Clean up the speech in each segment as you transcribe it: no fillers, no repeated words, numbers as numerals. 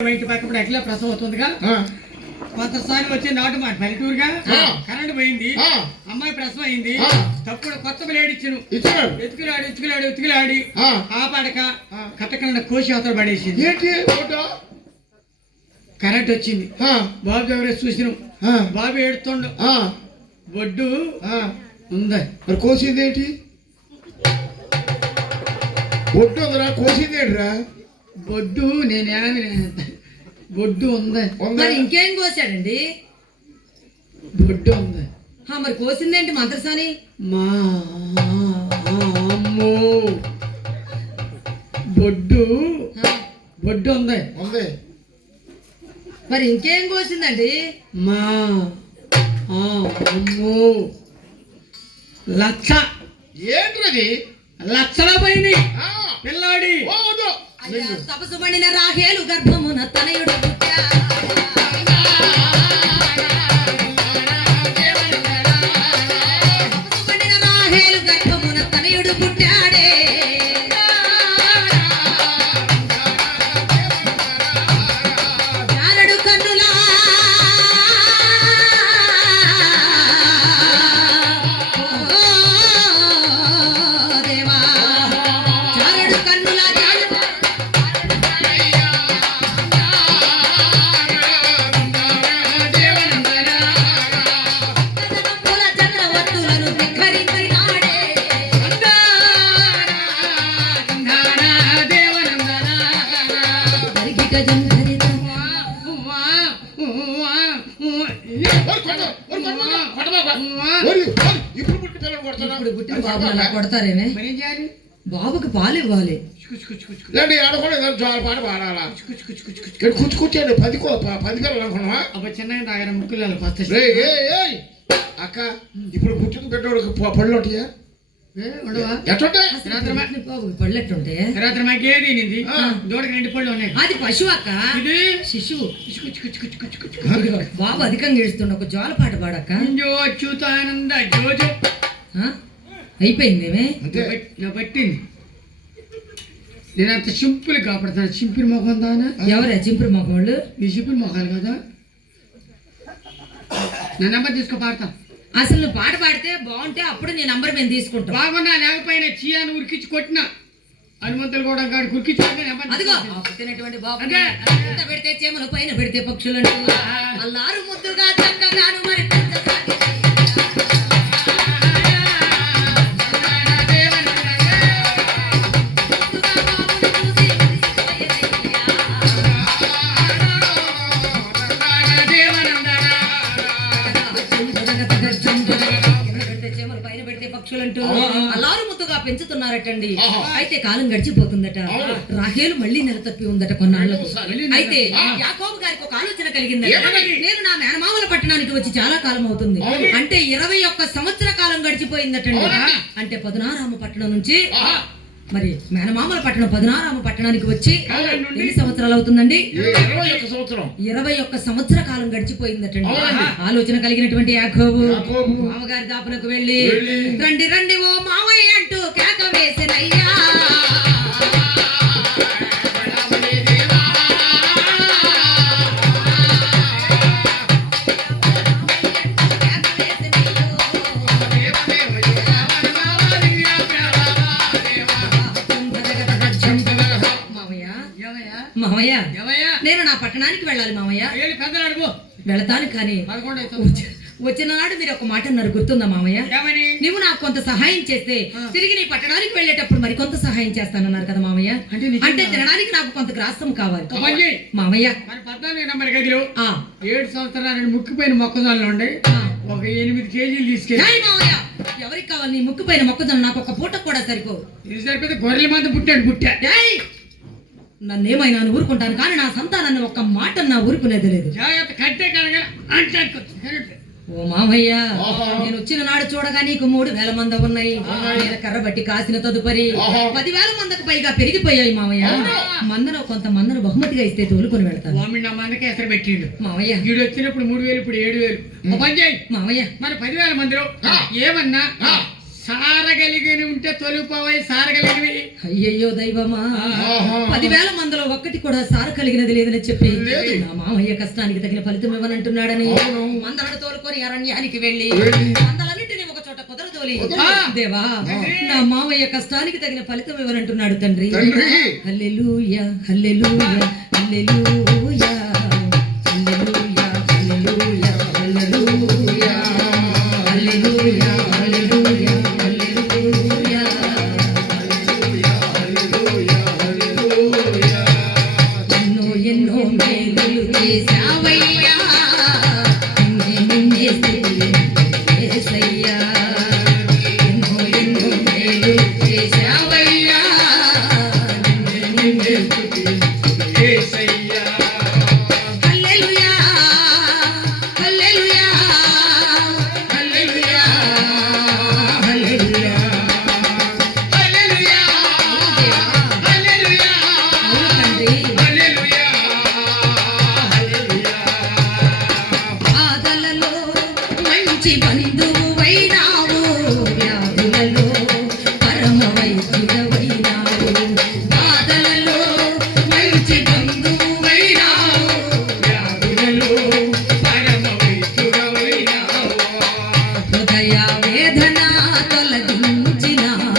ఇంటి పక్కప్పుడు ఎట్లా ప్రసవం అవుతుందిగా కొంతసారి వచ్చి నాటు మాట పల్లెటూరుగా కరెంట్ పోయింది, అమ్మాయి ప్రసవం అయింది. తప్పుడు కొత్త బ్లేడ్ ఇచ్చాను, ఉతికిలాడి ఆ పడక కట్టకుండా కోసి అవతల పడేసింది. కరెంట్ వచ్చింది, బాబు ఎవరో చూసినాం, బాబు ఏడుతుండు, బొడ్డు ఉందా మరి కోసింది ఏంటి? బొడ్డు ఉందిరా, కోసింది ఏంటిరా? బొడ్డు నేనేమి బొడ్డు ఉందా? మరి ఇంకేం కోసాడండి? బొడ్డు ఉందా? మరి కోసిందేంటి మంత్రసాని? మా అమ్మో బొడ్డు బొడ్డు ఉంది. మరి ఇంకేం కోసిందండి? మా అమ్మో లక్ష. ఏంటది? లక్షల పైన పిల్లాడి తపసు పడిన రాహేలు గర్భమున తనయుడు పుట్టాడే. జారడు కన్నులా దేవా, జారడు కన్నులా చక్రవర్తులను ధిక్కరించినాడే. ఇప్పుడు పుట్టిన బాబు అలా కొడతారేమే? బాబుకి పాలు ఇవ్వాలి. పాట పాడాలా? కూర్చోండి. 10 పిల్లలు అనుకున్నావా? చిన్నగా తాగారు ముక్కులు అక్క. ఇప్పుడు పుట్టిన పెట్టోడికి పళ్ళు ఉంటాయా? పళ్ళెట్టుంటే దూడకి 2 పళ్ళు ఉన్నాయి. అది పశువు అక్క, శిశువు. బాబు అధికంగా ఏడుస్తుండ, ఒక జోల పాట పాడక్క. అచ్యుతానంద జోజో అయిపోయిందేమే? పట్టింది. నేను అంత సింపుల్ కాపాడుతాను. సింపుల్ మొఖం దానా? ఎవరా చింపురు మొఖం వాళ్ళు? ఈ సింపుల్ మొఖాలు కదా. నా నెంబర్ తీసుకో, పాడతా. అసలు నువ్వు పాట పాడితే బాగుంటే అప్పుడు నీ నంబర్ మేము తీసుకుంటాం. బాగున్నా లేకపోయినా చీయాను ఉరికించి కొట్టిన హనుమంతులు కూడా గాడి కురికించి అదిగో పుట్టినటువంటి బాబు పెడితే చేమలు పైన పెడితే పక్షులు అల్లారు ముద్దుగా చక్కగాను మరి అల్లారు ముద్దుగా పెంచుతున్నారటండి. అయితే కాలం గడిచిపోతుందట. రాహేలు మళ్ళీ నెల తప్పి ఉందట కొన్నాళ్ళకు. అయితే యాకోబు గారికి ఒక ఆలోచన కలిగిందట. నేను నా మేనమామల పట్టణానికి వచ్చి చాలా కాలం అవుతుంది. అంటే 21 సంవత్సర కాలం గడిచిపోయిందటండి. అంటే పదునారామ పట్టణం నుంచి మరి మేనమామల పట్టణం పదునారామ పట్టణానికి వచ్చి ఎన్ని సంవత్సరాలు అవుతుందండి? 21 సంవత్సర కాలం గడిచిపోయిందటండి. ఆలోచన కలిగినటువంటి యాకోబు మామగారి దాపునకు వెళ్ళి రండి రండి ఓ మామయ్య అంటూ కేక వేసినయ్యా. మామయ్య నేను నా పట్టణానికి వెళ్ళాలి మామయ్య. వెళతాను కానీ వచ్చిన నాడు మీరు ఒక మాట అన్నారు, గుర్తుందా మామయ్య? నువ్వు నాకు కొంత సహాయం చేస్తే తిరిగి నీ పట్టణానికి వెళ్ళేటప్పుడు మరి కొంత సహాయం చేస్తానన్నారు కదా మామయ్య. అంటే తినడానికి నాకు కొంత గ్రాసం కావాలి మామయ్య. 7 సంవత్సరాలు ముక్కిపోయిన మొక్కజొన్నలు ఉండే ఒక 8 కేజీలు తీసుకెళ్ళి మామయ్య. ఎవరికి కావాలి నీ ముక్కిపోయిన మొక్కజొన్న? నాకు ఒక పూట కూడా సరిపోదు. ఇది సరిపోతే గొర్రెల మంది పుట్టా. నన్నేమైనా ఊరుకుంటాను కానీ నా సంతానాన్ని ఒక్క మాట నా ఊరుకునేది లేదు. ఓ మామయ్య, నేను వచ్చిన నాడు చూడగా నీకు 3000 మంది ఉన్నాయి. నేను కర్ర బట్టి కాసిన తదుపరి 10,000 మందికి పైగా పెరిగిపోయాయి మామయ్య. మందను కొంత మందను బహుమతిగా ఇస్తే తోలుకొని వెళ్తాను. మందకి ఎసరు పెట్టిండు మామయ్య. వీడు వచ్చినప్పుడు 3,000, ఇప్పుడు 7,000. మామయ్య, మామయ్య మన 10,000 మందిలో ఏమన్నా సారగలిగి ఉంటే తొలిపోవై సారగలిగినవి. అయ్యయ్యో దైవమా, ఆహా. 10,000 మందిలో ఒక్కటి కూడా సార కలిగినది లేదని చెప్పి లేదు. నా మామయ్య కష్టానికి తగిన ఫలితం ఇవ్వనంటున్నాడని అవును. మందలను తోలుకొని అరణ్యానికి వెళ్ళి వెళ్ళి. మందలన్నింటినీ ఒక చోట కుదరదోలి ఆ. దేవా తండ్రి. నా మామయ్య కష్టానికి తగిన ఫలితం ఇవ్వనంటున్నాడు తండ్రి. తండ్రి. హల్లెలూయా హల్లెలూయా హల్లెలూయా హల్లెలూయా హల్లెలూయా హల్లెలూయా హల్లెలూయా హల్లెలూయా హల్లెలూయా ఎన్నో ఎన్నో మేలులు చేశావయ్యా, నిన్నే స్తుతించెదను యేసయ్యా. ఎన్నో ఎన్నో మేలులు చేశావయ్యా, నిన్నే యేసయ్యా. హల్లెలూయా హల్లెలూయా హల్లెలూయా. హల్లెలూయా. హల్లెలూయా. హల్లెలూయా. అవును తండ్రి. హల్లెలూయా. హల్లెలూయా. బాధలలో మంచి బంధువైనావు, వ్యాధులలో పరమ వైద్యుడవైనావు. బాధలలో మంచి బంధువైనావు, వ్యాధులలో పరమ వైద్యుడవైనావు. హృదయ వేదన తొలగించినావు,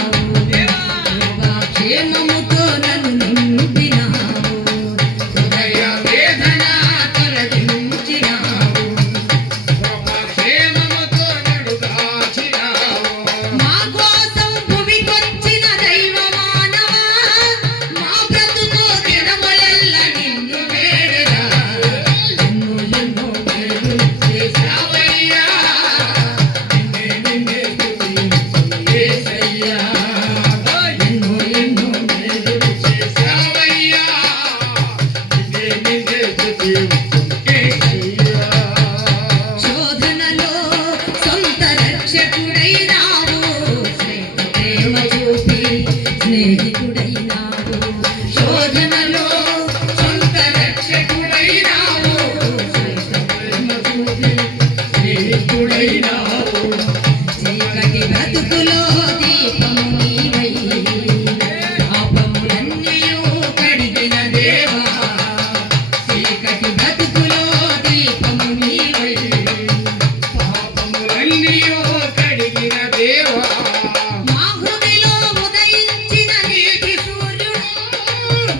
క్షేమముతో నన్ను నింపినావు. హృదయ వేదన తొలగించినావు, క్షేమముతో నన్ను దాచినావు. మా కోసం భూమికొచ్చిన దైవ మానవా, మా బ్రతుకు దినములెల్ల నిన్ను వేడెదా. ఎన్నో ఎన్నో మేలు చేశావయ్యా, నిన్నే స్తుతించెదను యేసయ్యా. ఎన్నో ఎన్నో మేలు చేశావయ్యా. నిన్నే స్తుతించెదను యేసయ్యా. శోధనలో సొంత రక్షకుడైనావు, ప్రేమ చూపి స్నేహితుడైనావు. శోధనలో సొంత రక్షకుడైనావు, ప్రేమ చూపి స్నేహితుడైనావు. చీకటి బ్రతుకులో దీపము నీవై, పాపములన్నీయు కడిగిన దేవా. చీకటి బ్రతుకులో దీపము నీవై, పాపములన్నీయు కడిగిన దేవా. మా హృదయలో ఉదయించిన నీతి సూర్యుడు,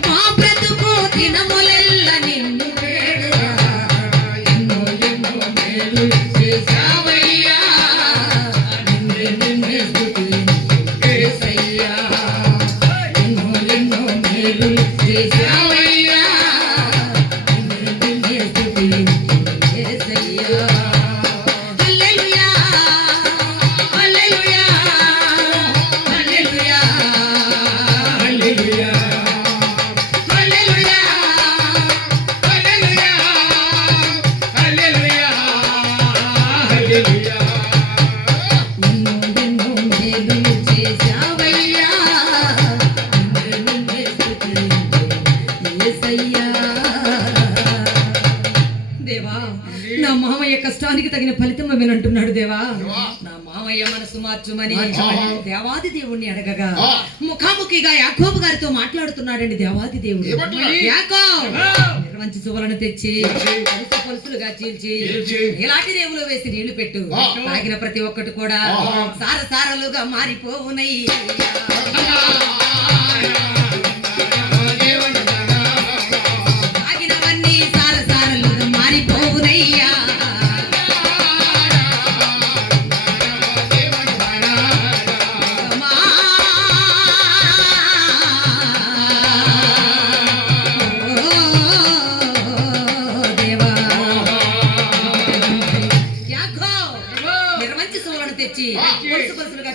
మా బ్రతుకు దినములెల్ల నిన్ను వేడురా. ఎన్నో ఎన్నో మేలు చేశావయ్యా, నిన్నే స్తుతించెదను యేసయ్యా. ఎన్నో ఎన్నో మేలు చేశావయ్యా, నిన్నే స్తుతించెదను యేసయ్యా. హల్లెలూయా హల్లెలూయా హల్లెలూయా హల్లెలూయా. హల్లెలూయా హల్లెలూయా. హల్లెలూయా. హల్లెలూయా. ఎన్నో ఎన్నో మేలులు చేశావయ్యా, నిన్నే స్తుతించెదను యేసయ్యా. దేవా నా మామయ్య కష్టానికి తగిన ఫలితం వినంటున్నాడు దేవా. నా మామయ్య మనసు మార్చుమని దేవాది దేవుణ్ణి అడగగా ముఖాముఖిగా యాకోబు గారితో మాట్లాడుతున్నాడండి దేవాది దేవుడు. ఏమంటున్నాడు? యాకోబు నిర్వంచి చువలను తెచ్చి పలుసు పలుసులుగా చీల్చి ఇలాంటి రేవులో వేసి నీళ్లు పెట్టు, తాగిన ప్రతి ఒక్కటి కూడా సారసారలుగా మారిపోవునయ్యా. తాగినవన్నీ సారసారలుగా మారిపోవునయ్యా. అమ్మా. ఓ దేవా. యాకోబు నిర్వంచి సువలను తెచ్చి పలుసు పలుసులుగా